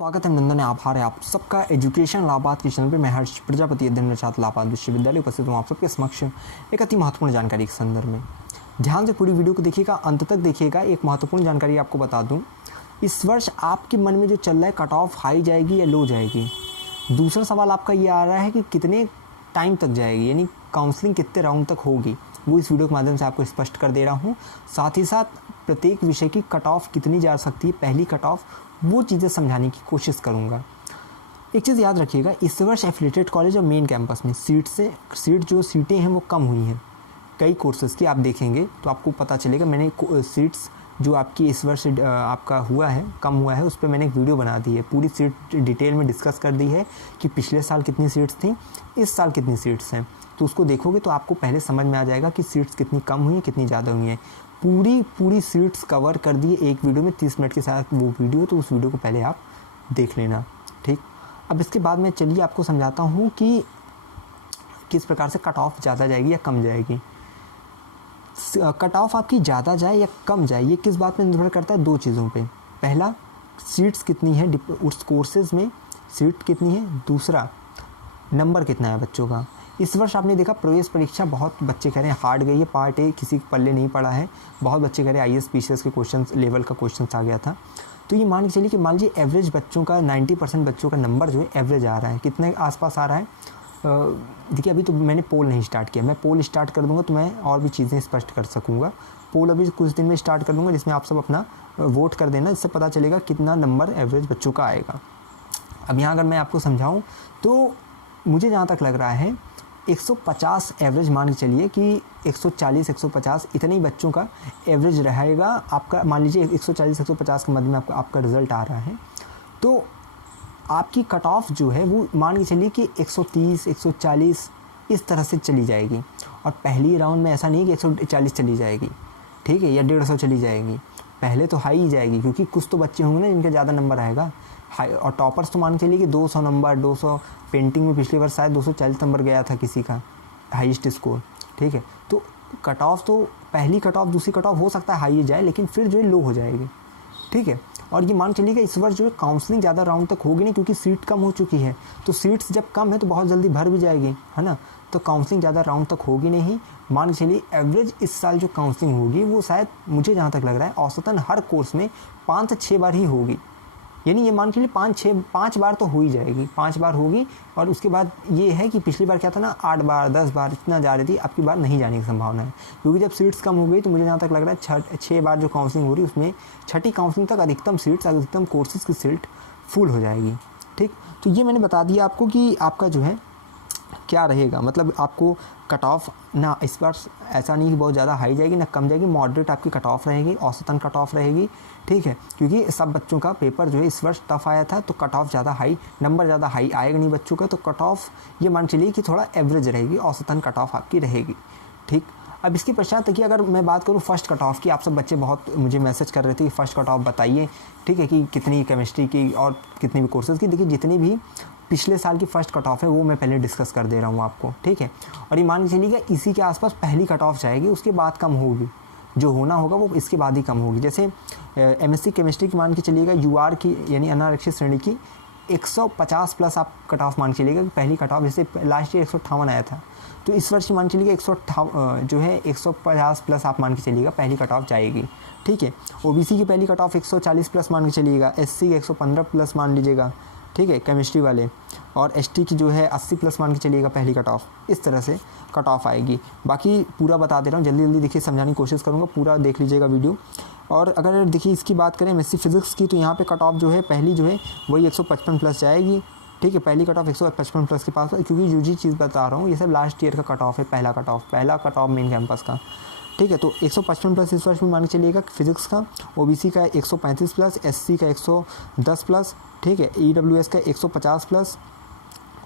स्वागत है, नंदन है, आभार है आप सबका एजुकेशन लाभार्थ के चैनल पे। मैं हर्ष प्रजापति अध्ययन छात्र लाभार्थ विश्वविद्यालय उपस्थित हूँ आप सबके समक्ष एक अति महत्वपूर्ण जानकारी के संदर्भ में। ध्यान से पूरी वीडियो को देखिएगा, अंत तक देखिएगा। एक महत्वपूर्ण जानकारी आपको बता दूँ, इस वर्ष आपके मन में जो चल रहा है कट ऑफ हाई जाएगी या लो जाएगी। दूसरा सवाल आपका ये आ रहा है कि कितने टाइम तक जाएगी, यानी काउंसलिंग कितने राउंड तक होगी, वो इस वीडियो के माध्यम से आपको स्पष्ट कर दे रहा हूँ। साथ ही साथ प्रत्येक विषय की कट ऑफ कितनी जा सकती है, पहली कट ऑफ, वो चीज़ें समझाने की कोशिश करूँगा। एक चीज़ याद रखिएगा, इस वर्ष एफिलिएटेड कॉलेज और मेन कैंपस में सीटें हैं वो कम हुई हैं। कई कोर्सेज़ की आप देखेंगे तो आपको पता चलेगा। मैंने सीट्स जो आपकी इस वर्ष आपका हुआ है, कम हुआ है, उस पर मैंने एक वीडियो बना दी है। पूरी सीट डिटेल में डिस्कस कर दी है कि पिछले साल कितनी सीट्स थी, इस साल कितनी सीट्स हैं। तो उसको देखोगे तो आपको पहले समझ में आ जाएगा कि सीट्स कितनी कम हुई हैं, कितनी ज़्यादा हुई हैं। पूरी सीट्स कवर कर दी एक वीडियो में, 30 मिनट के साथ वो वीडियो, तो उस वीडियो को पहले आप देख लेना, ठीक। अब इसके बाद में चलिए आपको समझाता हूँ कि किस प्रकार से कट ऑफ ज़्यादा जाएगी या कम जाएगी। कट ऑफ आपकी ज़्यादा जाए या कम जाए, ये किस बात पर निर्भर करता है? दो चीज़ों पे। पहला, सीट्स कितनी है उस कोर्सेज़ में, सीट कितनी है। दूसरा, नंबर कितना है बच्चों का। इस वर्ष आपने देखा प्रवेश परीक्षा बहुत बच्चे कह रहे हैं हार्ड गई है, पार्ट ए किसी के पल्ले नहीं पड़ा है। बहुत बच्चे कह रहे हैं IAS PCS के क्वेश्चन लेवल का क्वेश्चन आ गया था। तो ये मान के चलिए कि मान लीजिए एवरेज बच्चों का 90% बच्चों का नंबर जो है एवरेज आ रहा है। कितने आसपास आ रहा है? देखिए, अभी तो मैंने पोल नहीं स्टार्ट किया। मैं पोल स्टार्ट कर दूंगा तो मैं और भी चीज़ें स्पष्ट कर सकूँगा। पोल अभी कुछ दिन में स्टार्ट कर दूँगा, जिसमें आप सब अपना वोट कर देना। इससे पता चलेगा कितना नंबर एवरेज बच्चों का आएगा। अब यहाँ अगर मैं आपको समझाऊँ तो मुझे जहाँ तक लग रहा है 150 एवरेज मान के चलिए कि 140-150 इतने ही बच्चों का एवरेज रहेगा आपका। मान लीजिए 140-150 के मध्य में आपका रिज़ल्ट आ रहा है, तो आपकी कट ऑफ जो है वो मान के चलिए कि 130-140 इस तरह से चली जाएगी। और पहली राउंड में ऐसा नहीं कि 140 चली जाएगी, ठीक है, या 150 चली जाएगी। पहले तो हाई ही जाएगी, क्योंकि कुछ तो बच्चे होंगे ना जिनका ज़्यादा नंबर आएगा। हाई और टॉपर्स तो मान के चलिए कि 200 नंबर, 200 पेंटिंग में पिछली बार शायद 240 नंबर गया था किसी का हाईएस्ट स्कोर, ठीक है। तो कट ऑफ तो पहली कट ऑफ दूसरी कट ऑफ हो सकता है हाई जाए, लेकिन फिर जो है लो हो जाएगी, ठीक है। और ये मान चलिएगा इस वर्ष जो है काउंसलिंग ज़्यादा राउंड तक होगी नहीं, क्योंकि सीट कम हो चुकी है। तो सीट्स जब कम है तो बहुत जल्दी भर भी जाएगी, है ना। तो काउंसलिंग ज़्यादा राउंड तक होगी नहीं। मान के चलिए एवरेज इस साल जो काउंसलिंग होगी वो शायद, मुझे जहाँ तक लग रहा है, औसतन हर कोर्स में 5 से 6 बार ही होगी। यानी ये मान के लिए 5 बार तो हो ही जाएगी, 5 बार होगी। और उसके बाद ये है कि पिछली बार क्या था ना, 8 बार 10 बार इतना जा रही थी, अब की बार नहीं जाने की संभावना है। क्योंकि जब सीट्स कम हो गई तो मुझे जहाँ तक लग रहा है 6 बार जो काउंसलिंग हो रही है उसमें छठी काउंसलिंग तक अधिकतम सीट्स, अधिकतम कोर्सेज़ की सीट फुल हो जाएगी, ठीक। तो ये मैंने बता दिया आपको कि आपका जो है क्या रहेगा। मतलब आपको कट ऑफ ना इस बार ऐसा नहीं कि बहुत ज़्यादा हाई जाएगी ना कम जाएगी, मॉडरेट आपकी कट ऑफ रहेगी, औसतन कट ऑफ रहेगी, ठीक है। क्योंकि सब बच्चों का पेपर जो है इस वर्ष टफ आया था, तो कट ऑफ ज़्यादा हाई, नंबर ज़्यादा हाई आएगा नहीं बच्चों का। तो कट ऑफ ये मान चलिए कि थोड़ा एवरेज रहेगी, औसतन कट ऑफ आपकी रहेगी, ठीक। अब इसके पश्चात देखिए, अगर मैं बात करूँ फर्स्ट कट ऑफ की, आप सब बच्चे बहुत मुझे मैसेज कर रहे थे कि फ़र्स्ट कट ऑफ बताइए, ठीक है, कि कितनी केमिस्ट्री की और कितनी भी कोर्सेज़ की। देखिए, जितनी भी पिछले साल की फ़र्स्ट कट ऑफ है वो मैं पहले डिस्कस कर दे रहा हूँ आपको, ठीक है। और ये मान के चलिएगा इसी के आसपास पहली कट ऑफ जाएगी, उसके बाद कम होगी। जो होना होगा वो इसके बाद ही कम होगी। जैसे MSc केमिस्ट्री की मान के चलिएगा UR की, यानी अनारक्षित श्रेणी की 150 प्लस आप कट ऑफ मान के चलिएगा पहली कट ऑफ। जैसे लास्ट ईयर 158 आया था, तो इस वर्ष मान के चलिएगा 150 प्लस आप मान के चलिएगा पहली कट ऑफ जाएगी, ठीक है। OBC की पहली कट ऑफ 140 प्लस मान के चलिएगा, SC 115 प्लस मान लीजिएगा, ठीक है, केमिस्ट्री वाले। और ST की जो है 80 प्लस मान के चलिएगा पहली कट ऑफ। इस तरह से कट ऑफ आएगी। बाकी पूरा बता दे रहा हूँ, जल्दी देखिए, समझाने की कोशिश करूँगा, पूरा देख लीजिएगा वीडियो। और अगर देखिए इसकी बात करें MSc फिज़िक्स की, तो यहाँ पे कट ऑफ जो है पहली जो है वही 155 प्लस जाएगी, ठीक है। पहली कट ऑफ 155 प्लस के पास, क्योंकि जो चीज़ बता रहा हूँ ये सब लास्ट ईयर का कट ऑफ है, पहला कट ऑफ मेन कैंपस का, ठीक है। तो 155 प्लस इस वर्ष में मान के चलिएगा फिज़िक्स का। OBC का 135 प्लस, SC का 110 प्लस, ठीक है। EWS का 150 प्लस,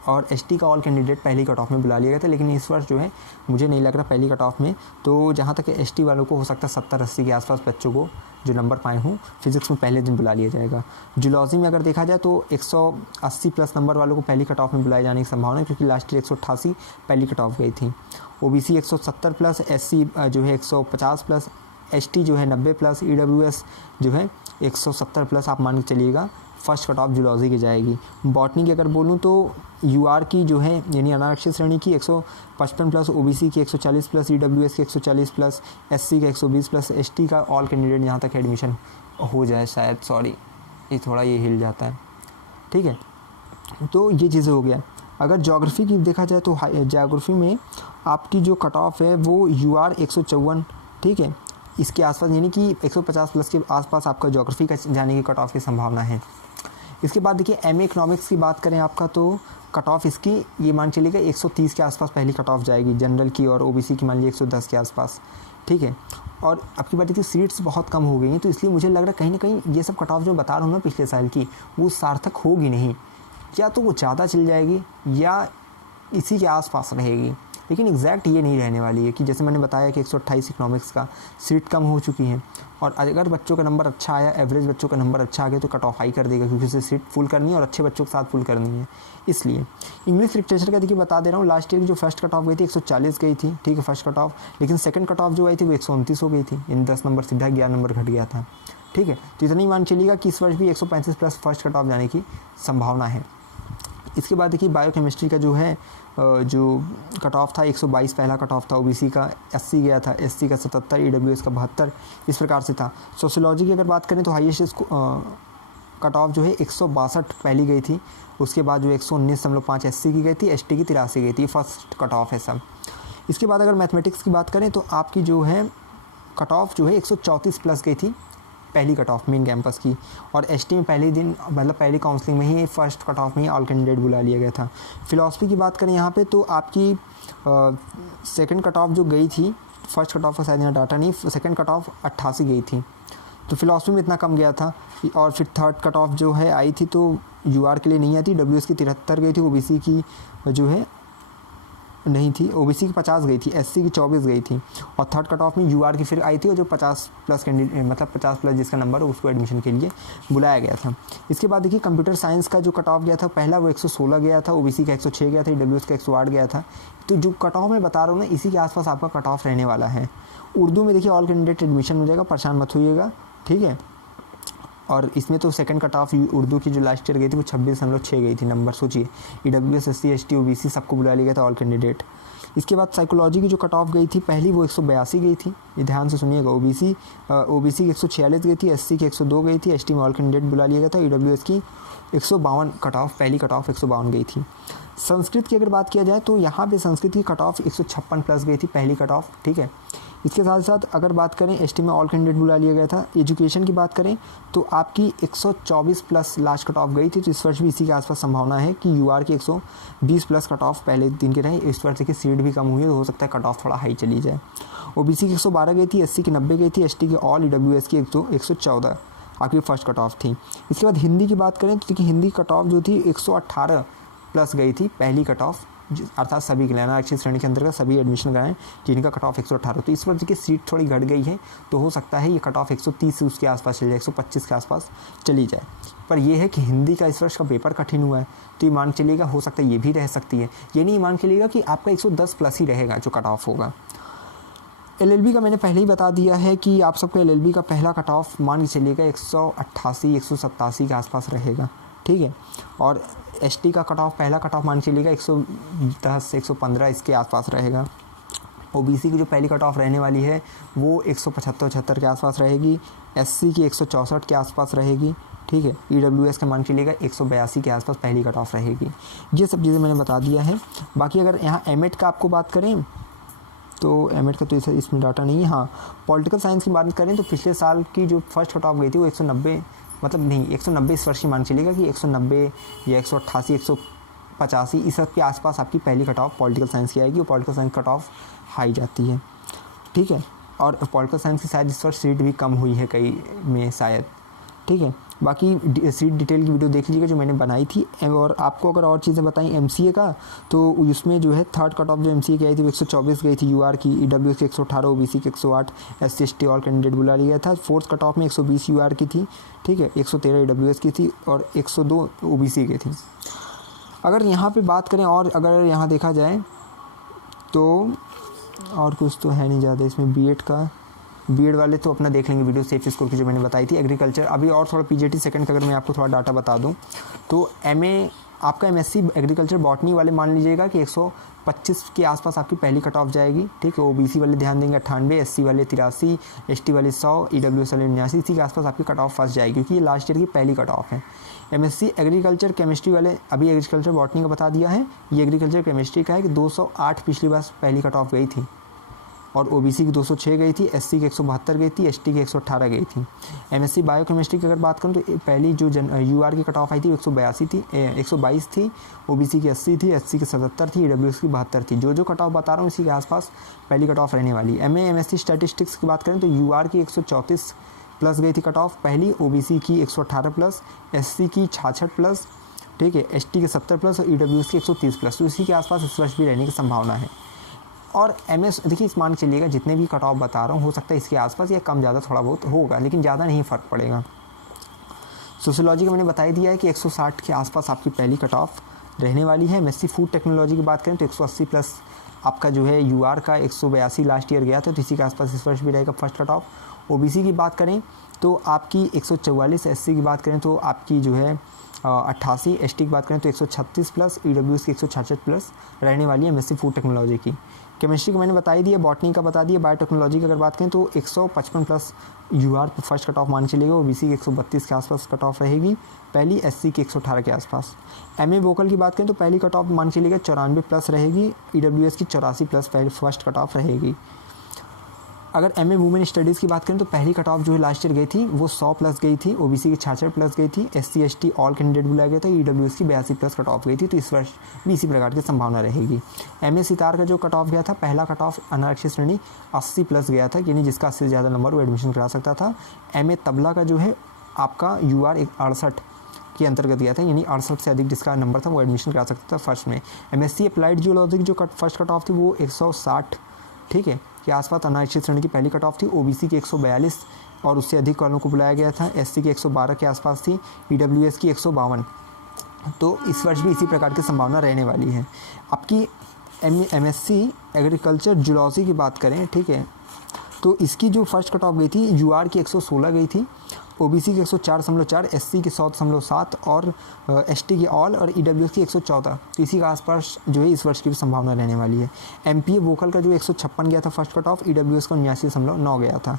और ST का ऑल कैंडिडेट पहली कट ऑफ में बुला लिया गया था। लेकिन इस वर्ष जो है मुझे नहीं लग रहा पहली कट ऑफ में, तो जहाँ तक ST वालों को हो सकता है 70-80 के आसपास बच्चों को जो नंबर पाए हों फिज़िक्स में पहले दिन बुला लिया जाएगा। जूलॉजी में अगर देखा जाए तो 180 प्लस नंबर वालों को पहली कट ऑफ में बुलाए जाने की संभावना है, क्योंकि लास्ट ईयर 188 पहली कट ऑफ गई थी। OBC 170 प्लस, SC जो है 150 प्लस, ST जो है 90 प्लस, EWS जो है 170 प्लस आप मान के चलिएगा फर्स्ट कट ऑफ जूलॉजी की जाएगी। बॉटनी की अगर बोलूँ तो यूआर की जो है यानी अनारक्षित श्रेणी की 155 प्लस, ओबीसी की 140 प्लस, ईडब्ल्यूएस की 140 प्लस, एससी का 120 प्लस, एसटी का ऑल कैंडिडेट यहाँ तक एडमिशन हो जाए शायद, सॉरी ये थोड़ा ये हिल जाता है, ठीक है। तो ये चीज़ें हो गया। अगर ज्योग्राफी की देखा जाए तो ज्योग्राफी में आपकी जो कट ऑफ है वो यूआर 154, ठीक है, इसके आसपास यानी कि 150 प्लस के आसपास आपका ज्योग्राफी का जाने की कट ऑफ की संभावना है। इसके बाद देखिए एमए इकोनॉमिक्स की बात करें आपका तो कट ऑफ इसकी ये मान चलिएगा 130 के आसपास पहली कट ऑफ जाएगी जनरल की, और ओबीसी की मान लीजिए 110 के आसपास, ठीक है। और अब की बात देखिए सीट्स बहुत कम हो गई हैं, तो इसलिए मुझे लग रहा है कहीं ना कहीं ये सब कट ऑफ जो बता रहा हूँ ना पिछले साल की, वो सार्थक होगी नहीं, या तो वो ज़्यादा चल जाएगी या इसी के आसपास रहेगी, लेकिन एग्जैक्ट ये नहीं रहने वाली है कि जैसे मैंने बताया कि 128 इकोनॉमिक्स का सीट कम हो चुकी हैं, और अगर बच्चों का नंबर अच्छा आया, एवरेज बच्चों का नंबर अच्छा आ गया तो कट ऑफ हाई कर देगा, क्योंकि उसे सीट फुल करनी है और अच्छे बच्चों के साथ फुल करनी है। इसलिए इंग्लिश लिटरेचर का देखिए बता दे रहा हूँ, लास्ट ईयर की जो फर्स्ट कट ऑफ गई थी 140 गई थी, ठीक है फर्स्ट कट ऑफ, लेकिन सेकंड कट ऑफ जो आई थी वो 129 हो गई थी, इन 10 नंबर सीधा 11 नंबर घट गया था, ठीक है। तो इतना ही मान चलिएगा कि इस वर्ष भी 135 प्लस फर्स्ट कट ऑफ जाने की संभावना है। इसके बाद देखिए बायोकेमिस्ट्री का जो है जो कट ऑफ था 122 पहला कट ऑफ था, ओबीसी का 80 गया था, एससी का 77, ईडब्ल्यूएस का 72, इस प्रकार से था। सोशियोलॉजी की अगर बात करें तो हाईएस्ट कट ऑफ जो है 162 पहली गई थी, उसके बाद जो 119.5 एससी की गई थी, एसटी की 83 गई थी, फर्स्ट कट ऑफ है सब। इसके बाद अगर मैथमेटिक्स की बात करें तो आपकी जो है कट ऑफ जो है 134 प्लस गई थी पहली कट ऑफ मेन कैंपस की, और एसटी में पहले दिन मतलब पहली काउंसलिंग में ही फर्स्ट कट ऑफ में ही ऑल कैंडिडेट बुला लिया गया था। फिलॉसफी की बात करें यहाँ पे तो आपकी सेकंड कट ऑफ जो गई थी, फर्स्ट कट ऑफ का शायद यहाँ डाटा नहीं, सेकंड कट ऑफ 88 गई थी, तो फिलॉसफी में इतना कम गया था। और फिर थर्ड कट ऑफ जो है आई थी तो यूआर के लिए नहीं आती, डब्ल्यूएस की 73 गई थी, ओबीसी की जो है नहीं थी, ओबीसी की 50 गई थी, एससी की 24 गई थी, और थर्ड कट ऑफ में यूआर की फिर आई थी, और जो 50 प्लस कैंडिडेट मतलब 50 प्लस जिसका नंबर हो उसको एडमिशन के लिए बुलाया गया था। इसके बाद देखिए कंप्यूटर साइंस का जो कट ऑफ गया था पहला वो 116 गया था, ओबीसी का 106 गया था, ईडब्ल्यूएस का 108 गया था। तो जो कट ऑफ मैं बता रहा हूँ ना इसी के आसपास आपका कट ऑफ रहने वाला है। उर्दू में देखिए ऑल कैंडिडेट एडमिशन हो जाएगा, परेशान मत होइएगा, ठीक है। और इसमें तो सेकंड कट ऑफ उर्दू की जो लास्ट ईयर गई थी वो 26.6 गई थी नंबर, सोचिए ईडब्ल्यूएस एससी एसटी ओबीसी सबको बुला लिया गया था ऑल कैंडिडेट। इसके बाद साइकोलॉजी की जो कट ऑफ गई थी पहली वो 182 गई थी, ये ध्यान से सुनिएगा, ओबीसी की 146 गई थी, एससी की 102 गई थी, एसटी में ऑल कैंडिडेट बुला लिया गया था, ईडब्ल्यूएस की 152 कट ऑफ, पहली कट ऑफ 152 गई थी। संस्कृत की अगर बात किया जाए तो यहाँ पे संस्कृत की कट ऑफ 156 प्लस गई थी पहली कट ऑफ, ठीक है। इसके साथ साथ अगर बात करें एसटी में ऑल कैंडिडेट बुला लिया गया था। एजुकेशन की बात करें तो आपकी 124 प्लस लास्ट कट ऑफ गई थी, तो इस वर्ष भी इसी के आसपास संभावना है कि यूआर की 120 प्लस कट ऑफ पहले दिन के रहे, इस वर्ष देखिए सीट भी कम हुई है तो हो सकता है कट ऑफ थोड़ा हाई चली जाए। ओबीसी की 112 गई थी, एससी की 90 गई थी, एसटी की ऑल, ईडब्ल्यूएस की 114 आपकी फर्स्ट कट ऑफ थी। इसके बाद हिंदी की बात करें तो देखिए हिंदी कट ऑफ जो थी 118 प्लस गई थी पहली कट ऑफ, अर्थात सभी के लिए अनारक्षित श्रेणी के अंतर्गत सभी एडमिशन कराएं जिनका कट ऑफ 118। तो इस वर्ष की सीट थोड़ी घट गई है तो हो सकता है ये कट ऑफ 130 से उसके आसपास चली जाए, 125 के आसपास चली जाए। पर यह है कि हिंदी का इस वर्ष का पेपर कठिन हुआ है तो ये मान चलिएगा हो सकता है ये भी रह सकती है, ये नहीं मान चलिएगा कि आपका 110 प्लस ही रहेगा जो कट ऑफ होगा। एलएलबी का मैंने पहले ही बता दिया है कि आप सबको एलएलबी का पहला कट ऑफ मान के चलिएगा 188 187 के आसपास रहेगा, ठीक है। और एसटी का कट ऑफ पहला कट ऑफ मान चलिएगा 110 115 इसके आसपास रहेगा। ओबीसी की जो पहली कट ऑफ रहने वाली है वो 175-76 के आसपास रहेगी, एससी की 164 के आसपास रहेगी, ठीक है। ईडब्ल्यूएस का मान चलिएगा 182 के आसपास पहली कट ऑफ रहेगी। ये सब चीज़ें मैंने बता दिया है। बाकी अगर यहाँ एमएड का आपको बात करें तो एमएड का तो इसमें डाटा नहीं है। हाँ, पॉलिटिकल साइंस की बात करें तो पिछले साल की जो फर्स्ट कट ऑफ गई थी वो 190 मतलब नहीं 190 इस वर्ष की मान चलिएगा कि 190 या 188 185 इस सब के आसपास आपकी पहली कट ऑफ पॉलिटिकल साइंस की आएगी और political science cut off high जाती है, ठीक है। और पॉलिटिकल साइंस की शायद इस वर्ष सीट भी कम हुई है कई में शायद, ठीक है। बाकी सीट डिटेल की वीडियो देख लीजिएगा जो मैंने बनाई थी। और आपको अगर और चीज़ें बताई एमसीए का तो उसमें जो है थर्ड कट ऑफ जो एमसीए की आई थी वो 124 गई थी यूआर की, ईडब्ल्यूएस की 118, ओबीसी की 108, एससी एसटी ऑल कैंडिडेट बुला लिया गया था। फोर्थ कट ऑफ में 120 यूआर की थी, ठीक है, 113 ईडब्ल्यूएस की थी और 102 ओबीसी की थी। अगर यहाँ पे बात करें और अगर यहाँ देखा जाए तो और कुछ तो है नहीं ज़्यादा इसमें बीएड का, बीएड वाले तो अपना देख लेंगे वीडियो सेफ स्कोर की जो मैंने बताई थी। एग्रीकल्चर अभी और थोड़ा पीजीटी सेकंड का अगर मैं आपको थोड़ा डाटा बता दूं तो एमए आपका एमएससी एग्रीकल्चर बॉटनी वाले मान लीजिएगा कि 125 के आसपास आपकी पहली कट ऑफ जाएगी, ठीक है। ओबीसी वाले ध्यान देंगे 98, एससी वाले 83, एसटी वाले 100, ईडब्ल्यूएस वाले 89, इसी के आसपास आपकी कट ऑफ फर्स्ट जाएगी क्योंकि ये लास्ट ईयर की पहली कट ऑफ है। एमएससी एग्रीकल्चर केमिस्ट्री वाले अभी एग्रीकल्चर बॉटनी का बता दिया है, ये एग्रीकल्चर केमिस्ट्री का है कि 208 पिछली बार पहली कट ऑफ गई थी और ओबीसी की 206 गई थी, एससी की 172 गई थी, एसटी की 118 गई थी। एमएससी बायोकेमिस्ट्री की अगर बात करूँ तो पहली जो यूआर की कट ऑफ आई थी 182 थी, 122 थी, ओबीसी की 80 थी, एससी की 77 थी, ईडब्ल्यूएस की 72 थी। जो कट ऑफ बता रहा हूँ इसी के आसपास पहली कट ऑफ रहने वाली। एमएससी स्टैटिस्टिक्स की बात करें तो यूआर की 134 प्लस गई थी कट ऑफ पहली, ओबीसी की 118 प्लस, एससी की 66 प्लस, ठीक है, एसटी के 70 प्लस और ईडब्ल्यूएस की 130 प्लस। तो इसी के आसपास इस वर्ष भी रहने की संभावना है। और एमएस देखिए इस मान के चलिएगा जितने भी कट ऑफ बता रहा हूँ हो सकता है इसके आसपास या कम ज़्यादा थोड़ा बहुत होगा, लेकिन ज़्यादा नहीं फ़र्क पड़ेगा। सोशियोलॉजी का मैंने बता ही दिया है कि 160 के आसपास आपकी पहली कट ऑफ रहने वाली है। एमएससी फूड टेक्नोलॉजी की बात करें तो 180 प्लस आपका जो है यूआर का 182 लास्ट ईयर गया था, तो इसी के आसपास इस वर्ष भी रहेगा फर्स्ट कट ऑफ। ओबीसी की बात करें तो आपकी 144, एससी की बात करें तो आपकी जो है 88, एसटी की बात करें तो 136 प्लस, ईडब्ल्यूएस की 166 प्लस रहने वाली है एमएससी फूड टेक्नोलॉजी की। केमिस्ट्री को मैंने बता ही दिया, बॉटनी का बता दिया। बायोटेक्नोलॉजी की अगर बात करें तो 155 plus UR first cut off मान चलिएगा, ओबीसी की 132 के आसपास कट ऑफ रहेगी पहली, एससी की 118 के आसपास। एमए वोकल की बात करें तो पहली कट ऑफ मान चलिएगा 94 प्लस रहेगी, ईडब्ल्यूएस की 84 प्लस पहली फर्स्ट कट ऑफ रहेगी। अगर एमए वुमेन स्टडीज़ की बात करें तो पहली कट ऑफ जो है लास्ट ईयर गई थी वो 100 प्लस गई थी, ओबीसी की 66 प्लस गई थी, एससी एसटी ऑल कैंडिडेट बुलाया गया था, ईडब्ल्यूएस की 82 प्लस कट ऑफ गई थी। तो इस वर्ष भी इसी प्रकार की संभावना रहेगी। एमए सितार का जो कट ऑफ गया था पहला कट ऑफ अनारक्षित श्रेणी 80 प्लस गया था, यानी जिसका 80 से ज़्यादा नंबर वो एडमिशन करा सकता था। एमए तबला का जो है आपका यूआर 68 के अंतर्गत गया था, यानी 68 से अधिक जिसका नंबर था वो एडमिशन करा सकता था फर्स्ट में। एमएससी अप्लाइड जियोलॉजी की जो फर्स्ट कट ऑफ थी वो 160, ठीक है, के आसपास अनारक्षित श्रेणी की पहली कट ऑफ थी। ओबीसी की 142 और उससे अधिक वालों को बुलाया गया था, एससी की 112 के आसपास थी, ईडब्ल्यूएस की 152। तो इस वर्ष भी इसी प्रकार की संभावना रहने वाली है। आपकी एमएससी एग्रीकल्चर जूलॉजी की बात करें, ठीक है, तो इसकी जो फर्स्ट कट ऑफ गई थी यूआर की 116 गई थी, ओबीसी की 104.4, एससी की 100.7 और एसटी की ऑल और ईडब्ल्यूएस की 114। तो इसी के आसपास जो है इस वर्ष की भी संभावना रहने वाली है। एमपीए वोकल का जो 156 गया था फर्स्ट कट ऑफ, ईडब्ल्यूएस का 79.9 गया था।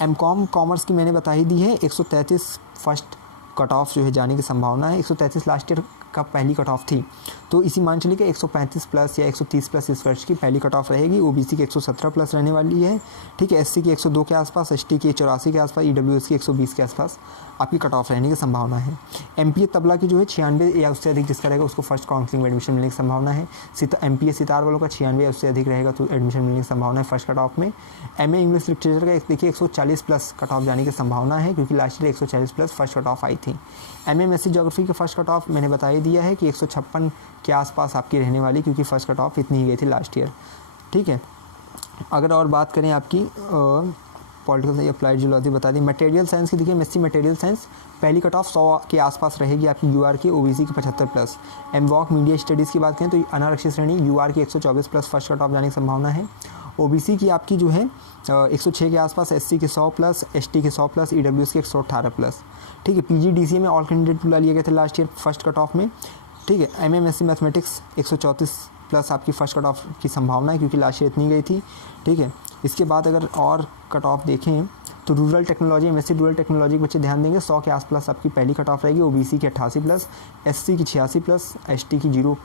एमकॉम कॉमर्स की मैंने बता ही दी है, 133 फर्स्ट कट ऑफ जो है जाने की संभावना है। 133 लास्ट ईयर का पहली कट ऑफ थी, तो इसी मान चलिए कि 135 प्लस या 130 प्लस इस वर्ष की पहली कट ऑफ रहेगी। ओबीसी की 117 प्लस रहने वाली है, ठीक है, एससी की 102 के आसपास, एसटी की 84 के आसपास, ईडब्ल्यूएस की 120 के आसपास आपकी कट ऑफ रहने की संभावना है। एमपीए तबला की जो है 96 या उससे अधिक जिसका रहेगा उसको फर्स्ट काउंसलिंग में एडमिशन मिलने की संभावना है। एमपीए सितार वालों का 96 या उससे अधिक रहेगा तो एडमिशन मिलने की संभावना है फर्स्ट कट ऑफ में। एमए इंग्लिश लिटरेचर का देखिए 140 प्लस कट ऑफ जाने की संभावना है क्योंकि last year 140 plus first cut off आई थी। एमएससी ज्योग्राफी का फर्स्ट कट ऑफ मैंने बता ही दिया है कि 156 के आसपास आपकी रहने वाली, क्योंकि फर्स्ट कट ऑफ इतनी ही गई थी लास्ट ईयर, ठीक है। अगर और बात करें आपकी पॉलिटिकल से अप्लाइड जियोलॉजी बता दी। मटेरियल साइंस की देखिए एमएससी मटेरियल साइंस पहली कट ऑफ 100 के आसपास रहेगी आपकी यूआर की, ओबीसी की 75 प्लस। एमवॉक मीडिया स्टडीज़ की बात करें तो अनारक्षित श्रेणी यूआर की 124 प्लस फर्स्ट कट ऑफ जाने की संभावना है। ओबीसी की आपकी जो है 106 के आसपास, एससी के 100 प्लस, एसटी के 100 प्लस, ईडब्ल्यूएस के 118 प्लस, ठीक है। पीजीडीसीए में ऑल कैंडिडेट बुला लिए गए थे last year first cut of में, ठीक है। एमएससी मैथमेटिक्स 134 प्लस आपकी फर्स्ट कट ऑफ की संभावना है क्योंकि लास्ट ईयर इतनी गई थी, ठीक है। इसके बाद अगर और कट ऑफ देखें तो rural technology, MSc rural technology के बच्चे ध्यान देंगे 100 के आसपास आपकी पहली कट ऑफ रहेगी। ओबीसी की 88 प्लस, एससी की 86 प्लस, एसटी की 0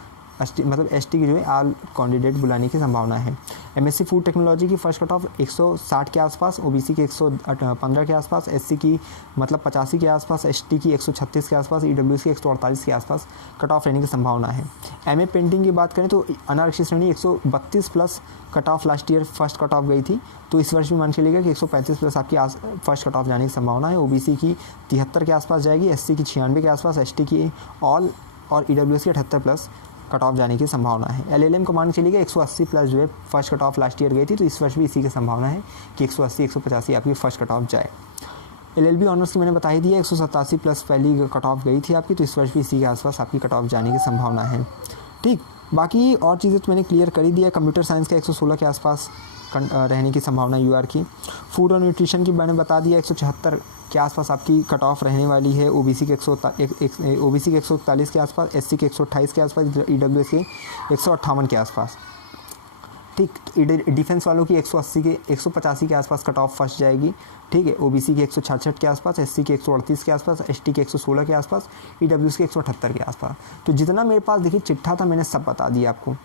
मतलब एसटी की जो है आल कैंडिडेट बुलाने की संभावना है। एमएससी फूड टेक्नोलॉजी की फर्स्ट कट ऑफ 160 के आसपास, ओबीसी के 115 के आसपास, एससी की मतलब 85 के आसपास, एसटी की 136 के आसपास, ईडब्ल्यूएस की 148 के आसपास कट ऑफ रहने की संभावना है। एमए पेंटिंग की बात करें तो अनारक्षित श्रेणी 132 plus cut off last year first cut of गई थी, तो इस वर्ष भी मान के चलिएगा कि 135 प्लस आपकी फर्स्ट कट ऑफ जाने की संभावना है। ओबीसी की 73 के आसपास जाएगी, एससी की 96 के आसपास, एसटी की ऑल और ईडब्ल्यूएस की 78 प्लस कट ऑफ जाने की संभावना है। एलएलएम को मान के चलिएगा 180 प्लस जो है first cut of last year गई थी, तो इस वर्ष भी इसी की संभावना है कि 180 185 आपकी फर्स्ट कट ऑफ जाए। एलएलबी ऑनर्स की मैंने बता ही दिया 187 प्लस पहली कट ऑफ गई थी आपकी, तो इस वर्ष भी इसी के आसपास आपकी कट ऑफ जाने की संभावना है, ठीक। बाकी और चीज़ें तो मैंने क्लियर कर ही दिया। कंप्यूटर साइंस का 116 के आसपास रहने की संभावना यूआर की। फूड और न्यूट्रिशन की मैंने बता दिया 176 के आसपास आपकी कट ऑफ रहने वाली है। ओबीसी के 141 के आसपास, एससी के 128 के आसपास, ईडब्ल्यूएस के 158 के आसपास। ठीक, डिफेंस वालों की 180 के 185 के आसपास कट ऑफ फंस जाएगी। ठीक है, ओबीसी के 166 के आसपास, एससी के 138 के आसपास, एसटी के 116 के आसपास, ईडब्ल्यूएस के 178 के आसपास। तो जितना मेरे पास देखिए चिट्ठा था मैंने सब बता दिया आपको।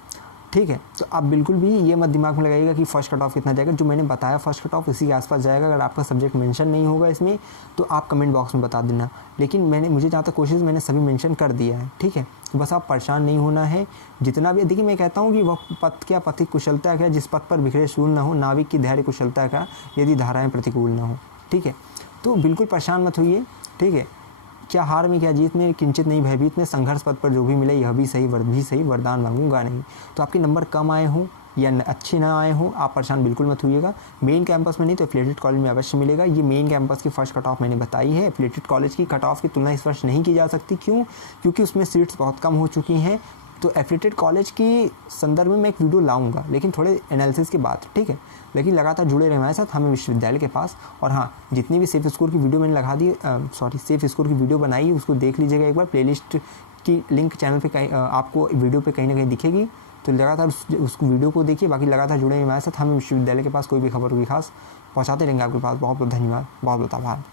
ठीक है, तो आप बिल्कुल भी ये मत दिमाग में लगाइएगा कि फर्स्ट कट ऑफ कितना जाएगा। जो मैंने बताया फर्स्ट कट ऑफ इसी के आसपास जाएगा। अगर आपका सब्जेक्ट मेंशन नहीं होगा इसमें तो आप कमेंट बॉक्स में बता देना, लेकिन मुझे जहाँ तक कोशिश मैंने सभी मेंशन कर दिया है। ठीक है, तो बस आप परेशान नहीं होना है। जितना भी देखिए मैं कहता हूँ कि वह पथ क्या पथिक कुशलता क्या, जिस पथ पर बिखरे शूल न हो, नाविक की धैर्य कुशलता क्या, यदि धाराएँ प्रतिकूल न हो। ठीक है, तो बिल्कुल परेशान मत होइए। ठीक है, क्या हार में क्या जीत में, किंचित नहीं भयभीत में, संघर्ष पथ पर जो भी मिले यह भी सही वरदान मांगूंगा नहीं। तो आपके नंबर कम आए हों या अच्छे ना आए हों, आप परेशान बिल्कुल मत होइएगा। मेन कैंपस में नहीं तो एफिलिएटेड कॉलेज में अवश्य मिलेगा। ये मेन कैंपस की फर्स्ट कट ऑफ मैंने बताई है। एफिलिएटेड कॉलेज की कट ऑफ की तुलना इस वर्ष नहीं की जा सकती। क्यों? क्योंकि उसमें सीट्स बहुत कम हो चुकी हैं। तो एफिलिएटेड कॉलेज की संदर्भ में मैं एक वीडियो लाऊंगा, लेकिन थोड़े एनालिसिस के बाद। ठीक है, लेकिन लगातार जुड़े रहे हमारे साथ हमें विश्वविद्यालय के पास। और हाँ, जितनी भी सेफ स्कोर की वीडियो मैंने लगा दी सेफ स्कोर की वीडियो बनाई, उसको देख लीजिएगा एक बार। प्लेलिस्ट की लिंक चैनल पे कहीं आपको वीडियो पे कहीं ना कहीं दिखेगी, तो लगातार उस वीडियो को देखिए। बाकी लगातार जुड़े हमारे साथ, हमें विश्वविद्यालय के पास कोई भी खबर होगी खास पहुँचाते रहेंगे आपके पास। बहुत बहुत धन्यवाद, बहुत बहुत आभार।